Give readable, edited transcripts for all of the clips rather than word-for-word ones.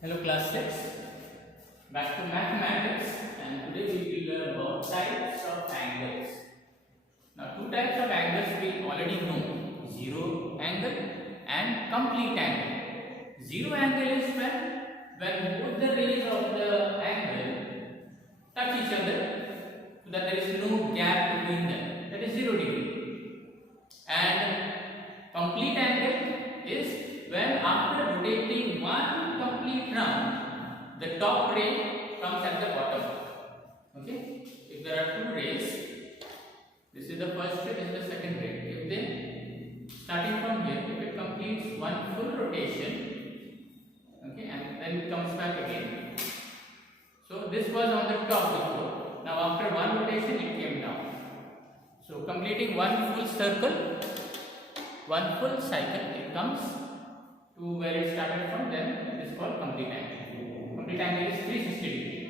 Hello class 6, back to mathematics, and today we will learn about types of angles. Now two types of angles we already know, zero angle and complete angle. Zero angle is when both the rays of the angle touch each other so that there is no gap between them, that is 0 degree. And complete angle is when after rotating one complete round, the top ray comes at the bottom. Okay, if there are two rays, this is the first ray, this is the second ray. If then starting from here, if it completes one full rotation, okay, and then it comes back again. So this was on the top before. Now after one rotation, it came down. So completing one full circle, one full cycle, it comes to where it started from, then it is called complete angle. Complete angle is 360 degree.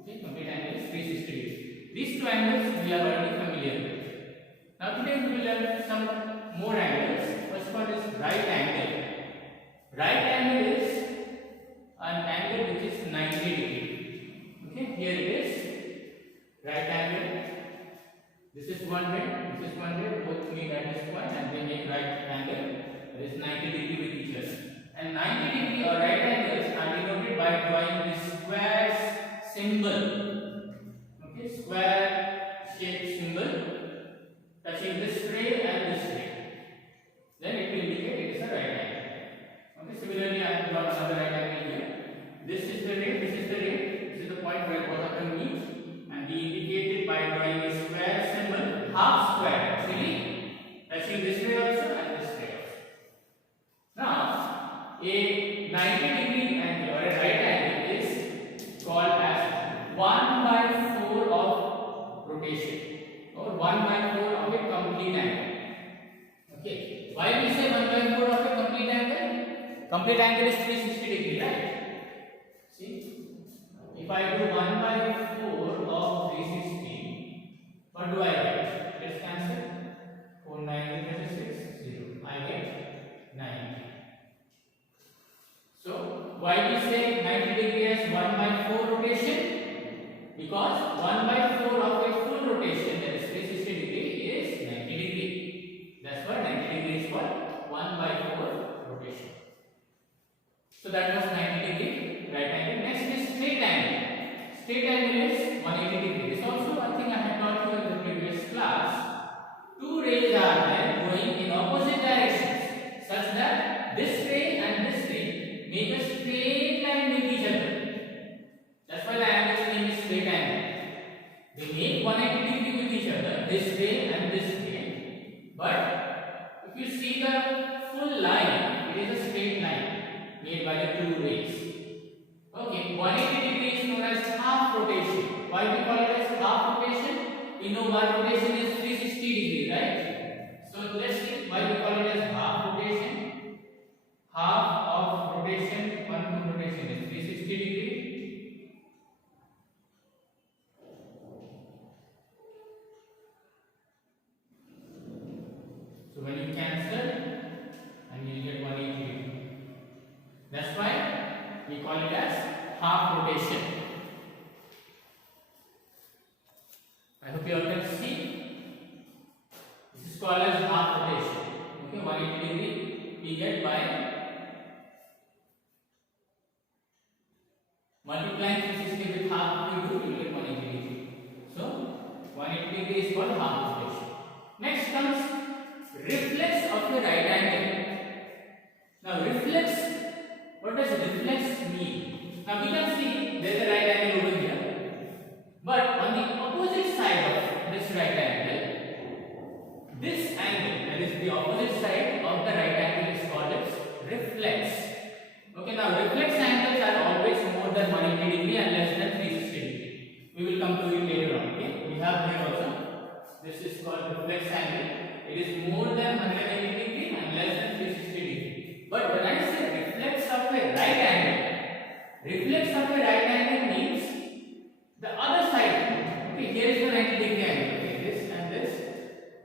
Okay, complete angle is 360 degree. These two angles we are already familiar with. Now today we will learn some more angles. First one is right angle. Right angle is an angle which is 90 degree. Okay, here it is. Right angle. This is one ray, this is one ray, both meet at this point and they make right angle. That is 90 degree with each other. And 90 degree or right angles are denoted by drawing this square symbol. Okay, square shaped symbol touching this ray and this ray. Then it will indicate it is a right angle. Okay, similarly I have drawn another right angle here. This is the ray, this is the ray, this is the point where both of them meet. And we indicate it by drawing a square symbol, half square actually, touching this ray also and this ray also. Now, a 90 degree angle or a right angle is called as 1 by 4 of rotation or 1 by 4 of a complete angle. Okay, why we say 1 by 4 of a complete angle? Complete angle is 360 degree, right? See, if I do 1 by 4 of 360, what do I get? Let's cancel. 4 9 36 0. I get 90. So why we say 90 degree as 1 by 4 rotation? Because 1 by 4 of a full rotation, that is 360 degree, is 90 degree. That's why 90 degree is called 1 by 4 rotation. So that was 90 degree right angle. Next is straight angle. Straight angle is 180 degree. This also I think I had taught you in the previous class. Two rays are there going in opposite directions such that this ray and this ray make a straight line with each other. That's why the angle's name is straight angle. They make 180 degree with each other, this ray and this ray. But if you see the full line, it is a straight line made by the two rays. Okay, 180 degree is known as half rotation. Why we call it as half rotation? We know one rotation is 360 degree, right? So let's see why we call it as half rotation. Half of rotation, one full rotation is 360 degree. So when you cancel, and you will get 180 degree. That's why we call it as half rotation. I hope you all can see. This is called as half rotation. Okay, 180 degree we get by multiplying 360 with half, we will get 180 degree. So 180 degree is called half rotation. Next comes reflex of the right angle. Now reflex, what does reflex mean? Now we can see there is a right angle over here, but on the opposite side of this right angle, this angle, that is the opposite side of the right angle, is called as reflex. Okay, now reflex angles are always more than 180 degree and less than 360 degree. We will come to it later on. Okay, we have here also. This is called reflex angle. It is more than 180 degree and less than 360 degree. But when I say reflex of a right angle, reflex of a right angle means the other side. Okay, here is the 90 degree angle. Okay, this and this.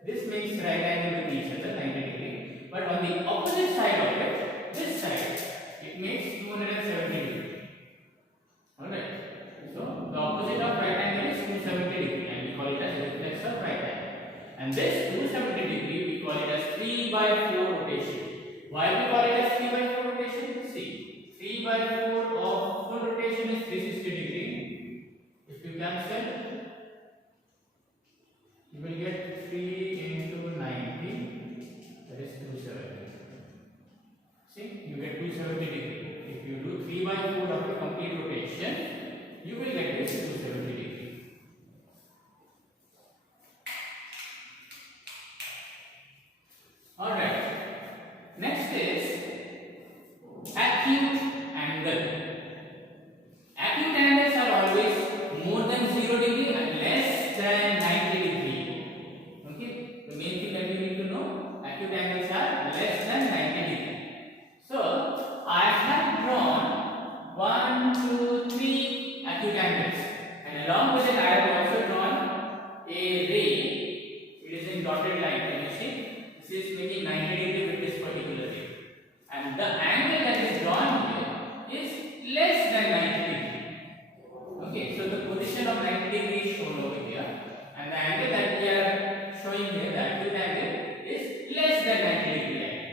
This makes right angle with each other, 90 degree. But on the by 4 of full rotation is 360 degree. If you cancel, you will get 3 into 90, that is 270. See, you get 270 degree. If you do 3 by 4 of the complete rotation, you will get this 270 degree. Alright, next is acute angle. Acute angles are always more than 0 degree and less than 90 degree. Okay, the main thing that you need to know, acute angles are less than 90 degree. So, I have drawn 1, 2, 3 acute angles, and along with it I have also drawn a ray. It is in dotted line. Can you see? This is making 90 degree with this particular ray, and the angle that is drawn here is less than 90 degree. Okay, so the position of 90 degree is shown over here, and the angle that we are showing here, the acute angle, is less than 90 degree angle.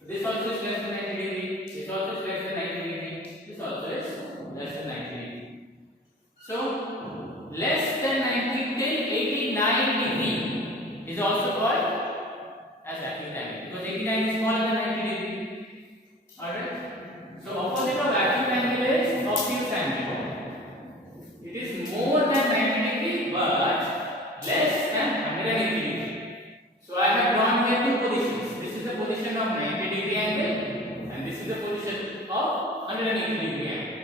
So this also is less than 90 degree. This also is less than 90 degree. This also is less than 90 degree. So less than 90 till 89 degree is also called as acute angle, because 89 is smaller than 90 degree. Alright. So opposite of acute angle is obtuse angle. It is more than 90 degree but less than 180 degree. So I have drawn here two positions. This is the position of 90 degree angle, and this is the position of 180 degree angle.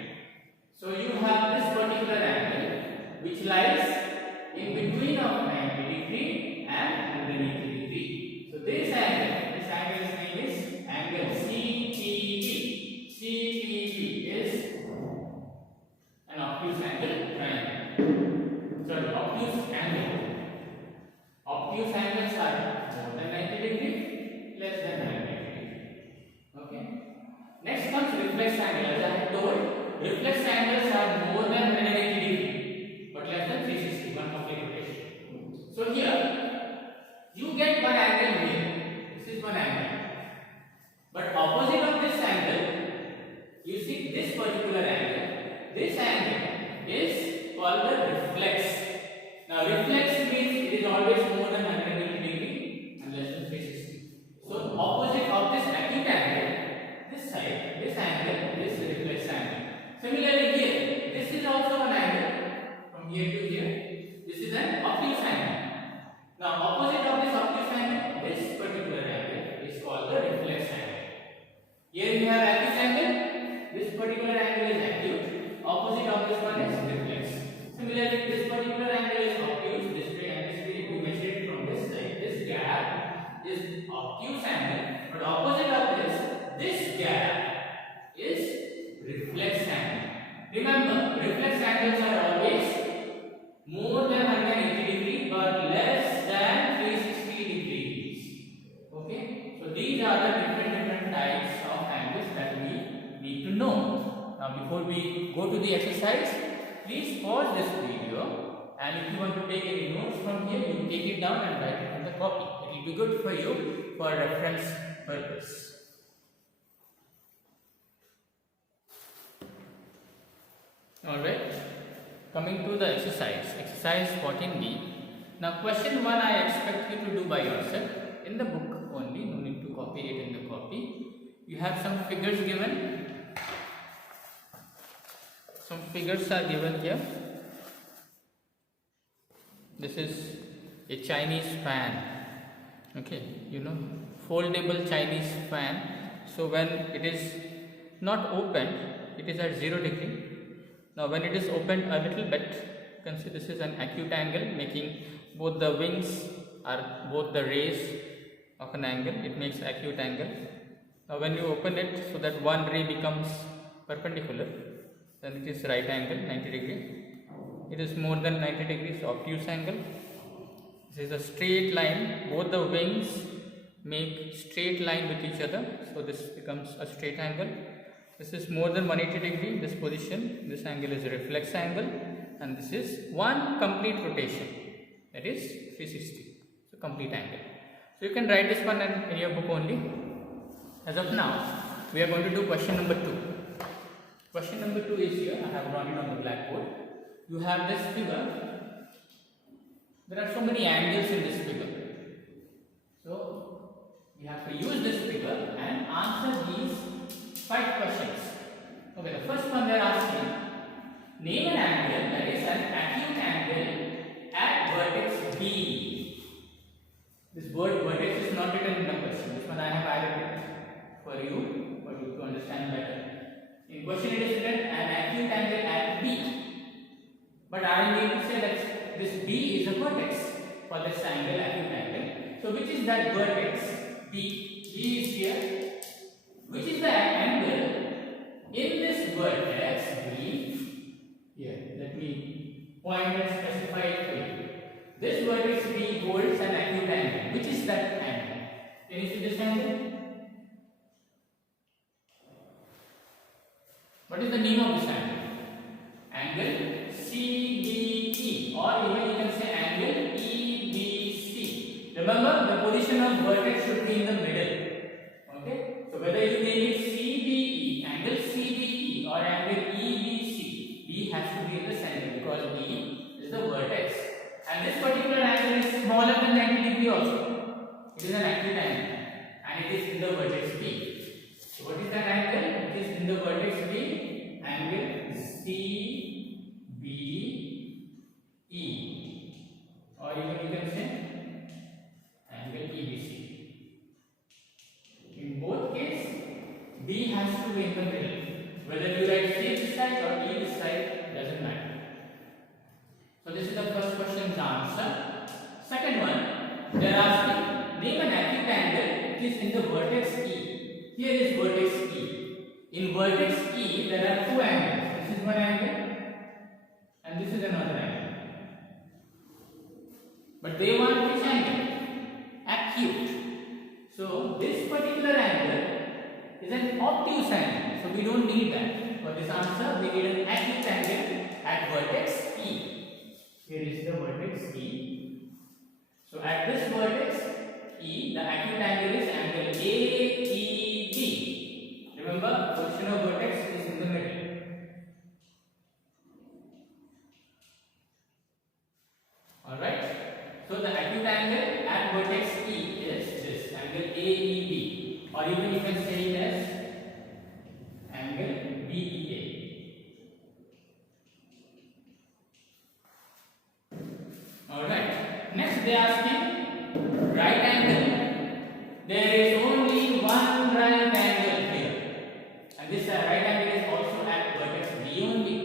So you have this particular angle which lies in between of 90 degree and 180 degree. So this angle's name is angle CTB. CTB is an obtuse angle triangle. Sorry, obtuse angle. Obtuse angles are more than 90 degree, less than 90 degree. Okay. Next comes reflex angle. As I have told, reflex angles are more than 180 degree, but less than 360, one complete rotation. So here you get one angle here. This is one angle. But opposite of this angle, you see this particular angle. This angle is called the reflex. Now reflex means it is always more than 180 degree and less than 360. So opposite of this acute angle, this side, this angle is the reflex angle. Similarly here, this is also an angle from here to here. This is an obtuse angle. Now opposite of this obtuse angle, this particular angle is called the reflex angle. Here you have acute angle, this particular angle is acute, opposite of this one is reflex. Similarly, this particular angle is obtuse, this way and this way, we measure it from this side. This gap is obtuse angle, but opposite of this gap is reflex angle. Remember, reflex angles are always more than 180 degree but less than 360 degrees. Okay, so these are the different types of angles that we need to know. Now before we go to the exercise, please pause this video, and if you want to take any notes from here, you take it down and write it on the copy. It will be good for you for reference purpose. Alright, coming to the exercise 14b. Now question 1 I expect you to do by yourself in the book only, no need to copy it in the copy. You have some figures given. Some figures are given here. This is a Chinese fan. Okay, you know, foldable Chinese fan. So when it is not opened, it is at 0 degree. Now when it is opened a little bit, you can see this is an acute angle, making both the wings are both the rays of an angle. It makes acute angle. Now when you open it so that one ray becomes perpendicular, then it is right angle, 90 degree. It is more than 90 degrees, obtuse angle. This is a straight line. Both the wings make straight line with each other, so this becomes a straight angle. This is more than 180 degree, this position. This angle is a reflex angle, and this is one complete rotation, that is 360. So complete angle. So you can write this one in your book only. As of now, we are going to do question number 2. Question number 2 is here. I have drawn it on the blackboard. You have this figure. There are so many angles in this figure. So we have to use this figure and answer these 5 questions. Okay, the first one they are asking, name an angle that is an acute angle at vertex B. This word vertex is not written in the question. This one I have added for you to understand better. In question it is written an acute angle at B. But I am going to say that this B is a vertex for this angle, acute angle. So which is that vertex? B. B is here. Which is the angle in this vertex B? Here, let me point and specify it for you. This vertex B holds an acute angle. Which is that angle? Can you see this angle? What is the name of this angle? Angle CBE, or even you can say angle EBC. Remember, the position of vertex should be in the middle. Okay? So whether you name it CBE, angle CBE or angle EBC, B has to be in the center because B is the vertex. And this particular angle is smaller than 90 degree also. It is an acute angle and it is in the vertex B. So what is that angle? It is in the vertex B, angle CBE, or even you can say angle EBC. In both cases, B has to be in the middle. Whether you write C this side or E this side doesn't matter. So this is the first question's answer. Second one, they are asking, name an acute angle which is in the vertex E. Here is vertex E. In vertex E, there are 2 angles. This is one angle and this is another angle. But they want which angle? Acute. So this particular angle is an obtuse angle. So we don't need that. For this answer, we need an acute angle at vertex E. Here is the vertex E. So at this vertex E, the acute angle is angle AEB. Remember, position of vertex is in the middle. Alright. So the acute angle at vertex E is this angle AEB, or even you can say it as angle BEA. Alright. Next they are asking right angle. There is only one right angle here. And this right angle is also at vertex B only.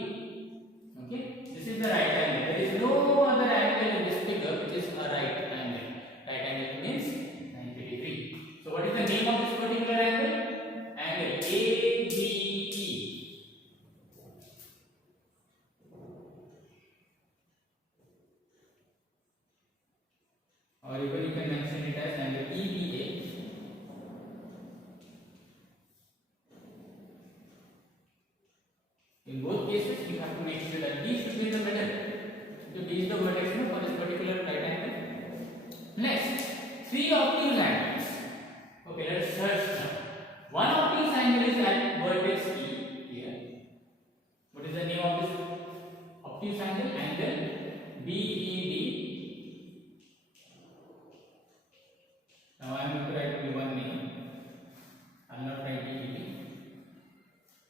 Okay, this is the right angle. There is no other angle in this figure which is a right angle. Right angle means 90 degree. So what is the name of this particular angle? Angle ABE. Or even you can mention it as angle EBA. In both cases, you have to make sure that B should be in the middle. So B is the vertex for this particular right angle. Next, 3 obtuse angles. Okay, let us search now. One obtuse angle is at vertex E here. What is the name of this obtuse angle? Angle BED. Now I am going to write only one name. I will not write BED.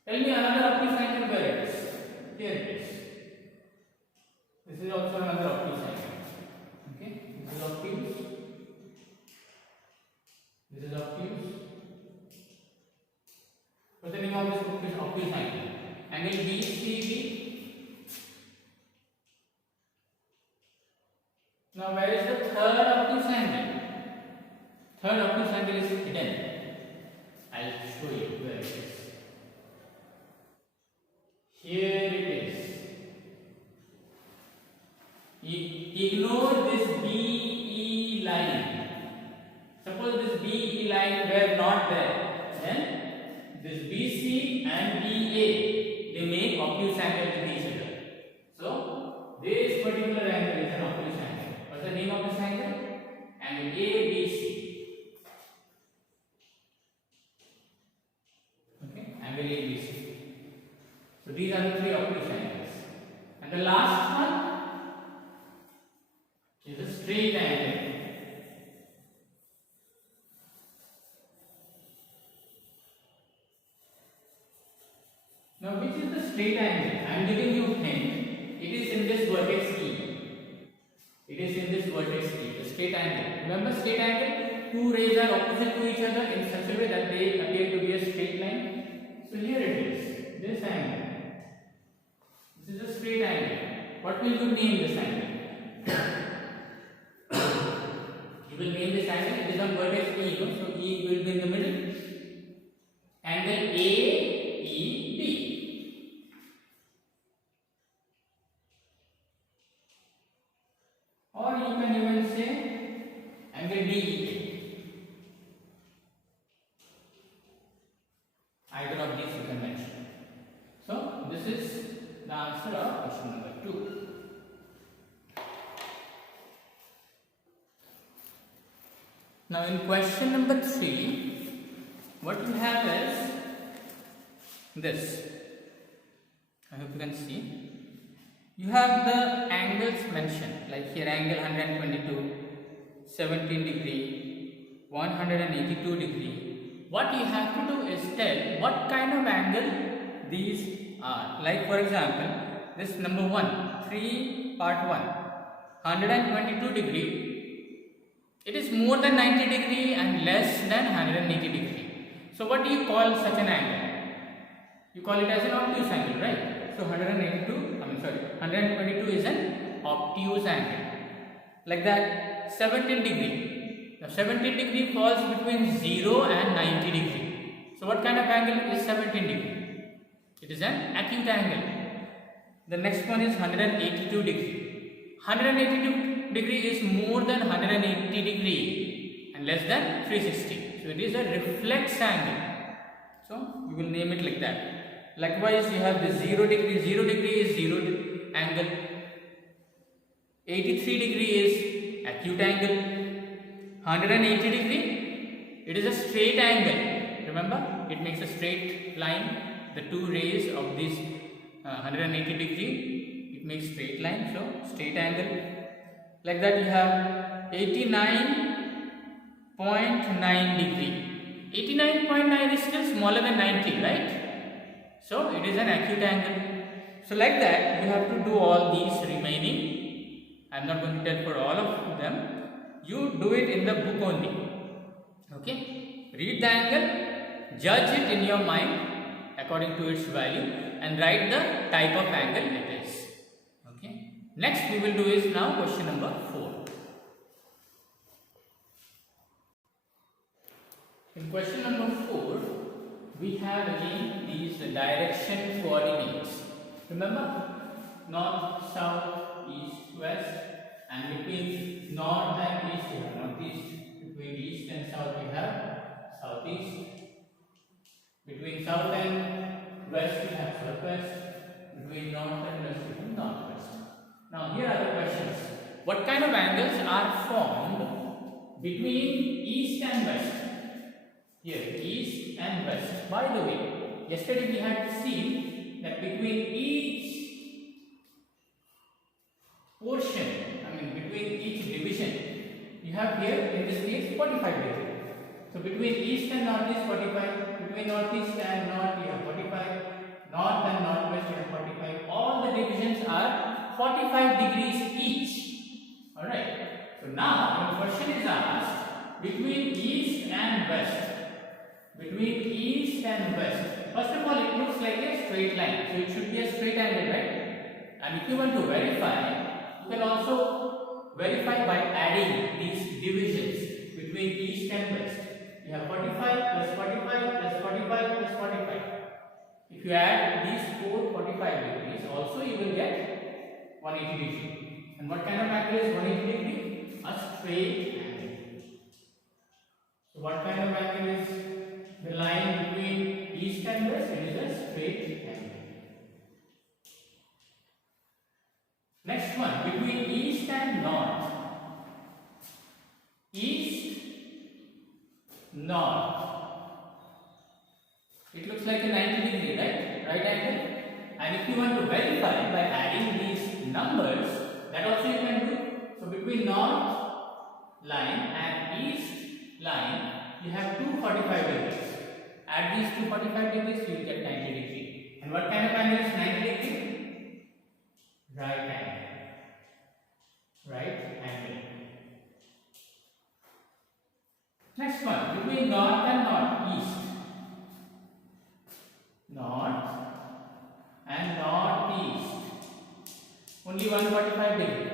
Tell me another obtuse angle where it is. Here it is. This is also another obtuse angle. Okay, this is obtuse. This is obtuse. What's the name of this obtuse angle? Angle BCB. Now where is the third obtuse angle? Third obtuse angle is hidden. I'll show you where it is. Here it is. Ignore this BE line. Suppose this BE line were not there, then this BC and BA, they make obtuse angle with each other. So this particular angle is an obtuse angle. What's the name of this angle? Angle ABC. Okay, angle ABC. So these are the three obtuse angles. And the last one is a straight angle. Now which is the straight angle? I am giving you hint. It is in this vertex E. It is in this vertex E, the straight angle. Remember straight angle? Two rays are opposite to each other in such a way that they appear to be a straight line. So here it is, this angle. This is a straight angle. What will you name this angle? You will name this angle. It is on vertex E, no? So E will be in the middle. Angle AEB. Or you can even say angle DEA. Either of these you can mention. So this is the answer of question number 2. Now in question number 3, what you have is this. I hope you can see. You have the angles mentioned, like here angle 122, 17 degree, 182 degree. What you have to do is tell what kind of angle these are. Like for example, this number 1, 3 part 1, 122 degree. It is more than 90 degree and less than 180 degree. So what do you call such an angle? You call it as an obtuse angle, right? So 122 is an obtuse angle. Like that, 17 degree. Now 17 degree falls between 0 and 90 degree. So what kind of angle is 17 degree? It is an acute angle. The next one is 182 degree. 182 degree is more than 180 degree and less than 360. So it is a reflex angle. So you will name it like that. Likewise, you have the 0 degree. 0 degree is 0 angle. 83 degree is acute angle. 180 degree, it is a straight angle. Remember, it makes a straight line. The two rays of this 180 degree, it makes straight line. So straight angle. Like that, you have 89.9 degree. 89.9 is still smaller than 90, right? So it is an acute angle. So like that, you have to do all these remaining. I am not going to tell for all of them. You do it in the book only. Okay? Read the angle, judge it in your mind according to its value, and write the type of angle it is. Okay? Next we will do is now question number 4. In question number 4, we have again these direction coordinates. Remember, north, south, east, west, and between north and east we have northeast. Between east and south we have southeast. Between south and west we have southwest. Between north and west we have northwest. Now here are the questions. What kind of angles are formed between east and west? Here, east and west. By the way, yesterday we had seen that between each portion, between each division, you have here in this case 45 degree. So between east and northeast 45, between northeast and north you have 45, north and northwest you have 45. All the divisions are 45 degrees each. Alright. So now the question is asked between east and west. Between east and west. First of all, it looks like a straight line. So it should be a straight angle, right? And if you want to verify, you can also verify by adding these divisions between east and west. You have 45 plus 45 plus 45 plus 45. If you add these 4 45 degrees, also you will get 180 degree. And what kind of angle is 180 degree? A straight angle. So what kind of angle is the line between east and west? It is a straight angle. Next one, between east and north. East, north. It looks like a 90 degree, right? Right angle. if you want to verify by adding these numbers, that also you can do. So between north line and east line, you have 245 degrees. Add these 245 degrees, you will get 90 degree. And what kind of angle is 90 degree? Right angle. Right angle. Next one, between north and northeast. North and northeast. Only 145 degree.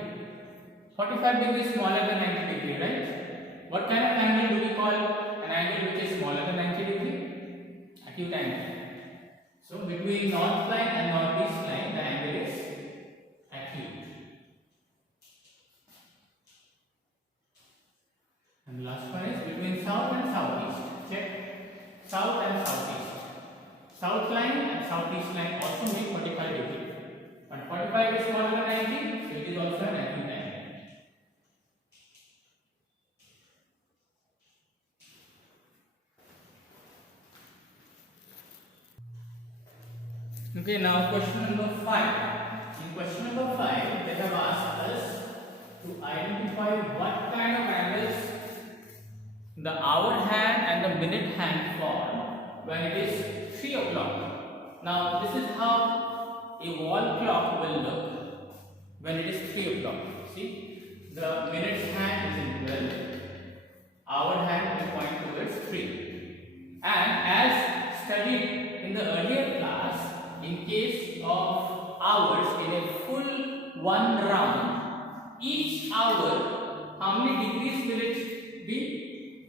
45 degree is smaller than 90 degree, right? What kind of angle do we call an angle which is smaller than 90 degree? Acute angle. So between north line and northeast line, the angle is acute. And the last one is between south and southeast. Check. South and southeast. South line and southeast line also make 45 degree. But 45 is smaller than 90, so it is also an acute angle. Okay, now question number 5. In question number 5, they have asked us to identify what kind of angles the hour hand and the minute hand form when it is 3 o'clock. Now, this is how a wall clock will look when it is 3 o'clock. See, the minute hand is in 12, hour hand will point towards 3. And as studied in the earlier class, in case of hours in a full one round, each hour, how many degrees will it be?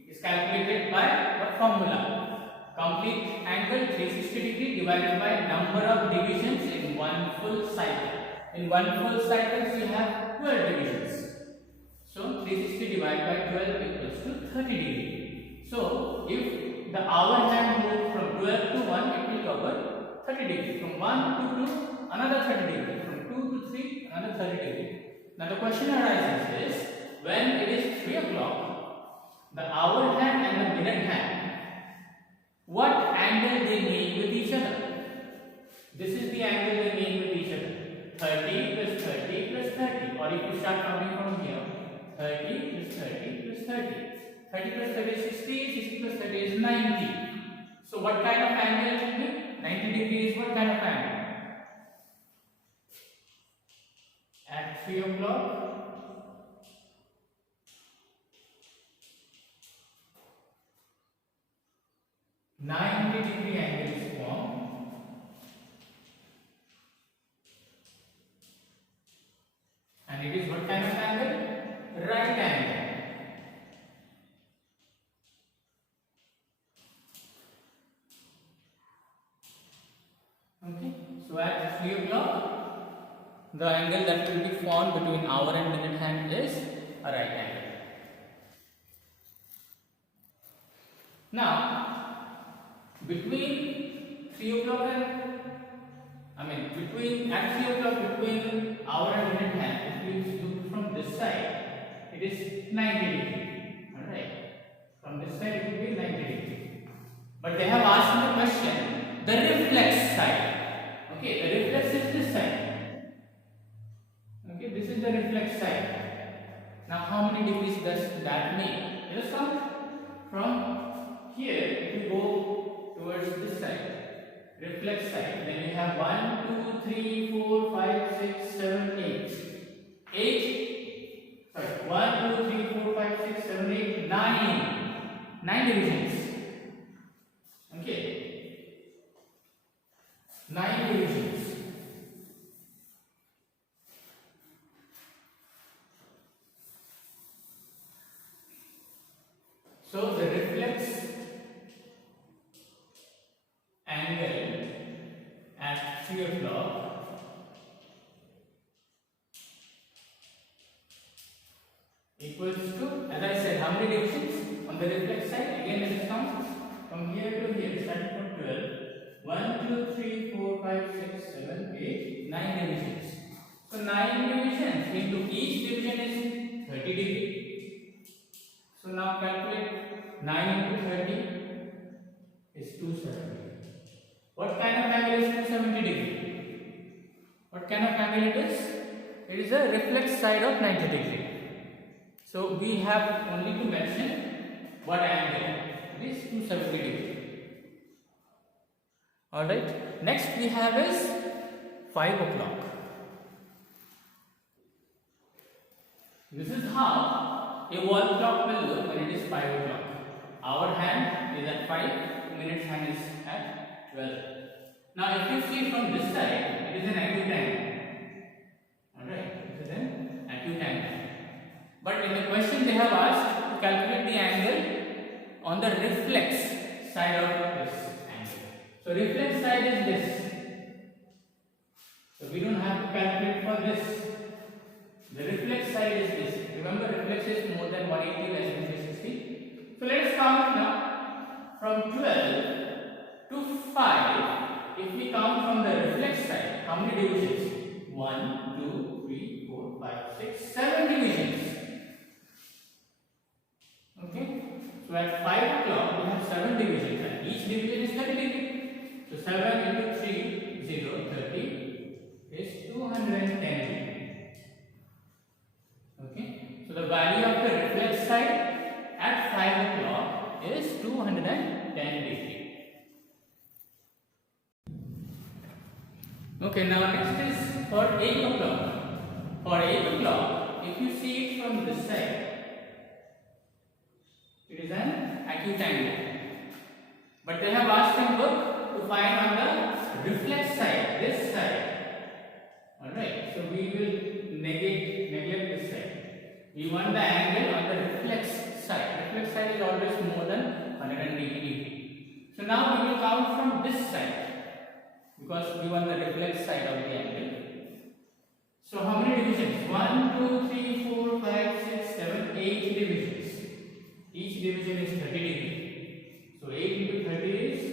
Is calculated by what formula? Complete angle 360 degree divided by number of divisions in one full cycle. In one full cycle, you have 12 divisions. So 360 divided by 12 equals to 30 degree. So if the hour hand moves from 12 to 1, it will cover 30 degree. From 1 to 2, another 30 degree. From 2 to 3, another 30 degree. Now the question arises is, when it is 3 o'clock, the hour hand and the minute hand, what angle they make with each other? This is the angle they make with each other. 30 plus 30 plus 30. Or if you start counting from here, 30 plus 30 plus 30. 30 plus 30 is 60, 60 plus 30 is 90. So what kind of angle it will be? 90 degree is what kind of angle? At 3 o'clock, 90 degree angle is formed. And it is what kind of angle? Right angle. Okay, so at 3 o'clock, the angle that will be formed between hour and minute hand is a right angle. Now, between 3 o'clock and, between at 3 o'clock, between hour and minute hand, if you look from this side, it is 90 degree. Alright, from this side it will be 90 degree. But they have asked me the question, the reflex side. Okay, the reflex is this side. Okay, this is the reflex side. Now, how many degrees does that make? Let us count. From here, if you go towards this side, reflex side, then you have 1, 2, 3, 4, 5, 6, 7, 8. 1, 2, 3, 4, 5, 6, 7, 8, 9. 9 divisions. Okay. 9 divisions. So the reflex angle at 3 o'clock equals to, as I said, how many divisions on the reflex side? Again, let us count from here to here, starting from 12. 1, 2, 3, 4, 5, 6, 7, 8, 9 divisions. So 9 divisions into each division is 30 degree. So now calculate 9 into 30 is 270. What kind of angle is 270 degree? What kind of angle it is? It is a reflex side of 90 degree. So we have only to mention what angle. It is 270 degree. Alright. Next we have is 5 o'clock. This is how a wall clock will look when it is 5 o'clock. Our hand is at 5, minute's hand is at 12. Now if you see from this side, it is an acute angle. Alright, this is an acute angle. But in the question they have asked to calculate the angle on the reflex side of this angle. So reflex side is this. So we don't have to calculate for this. The reflex side is this. Remember, reflex is more than 180 less than 360. So let's count now from 12 to 5. If we count from the reflex side, how many divisions? 1, 2, 3, 4, 5, 6, 7 divisions. Okay. So at 5 o'clock we have 7 divisions and each division is 30 degree. So 7 into 3, 0, 30 is 210 degree. Okay. So the value of the reflex side at 5 o'clock is 210 degree. Okay, now next is for 8 o'clock. For 8 o'clock, if you see it from this side, it is an acute angle. But they have asked in book to find on the reflex side, this side. Alright, so we will neglect this side. We want the angle on the reflex side. Reflex side is always more than 180 degree. So now we will count from this side, because we want the reflex side of the angle. So how many divisions? 1, 2, 3, 4, 5, 6, 7, 8 divisions. Each division is 30 degree. So 8 into 30 is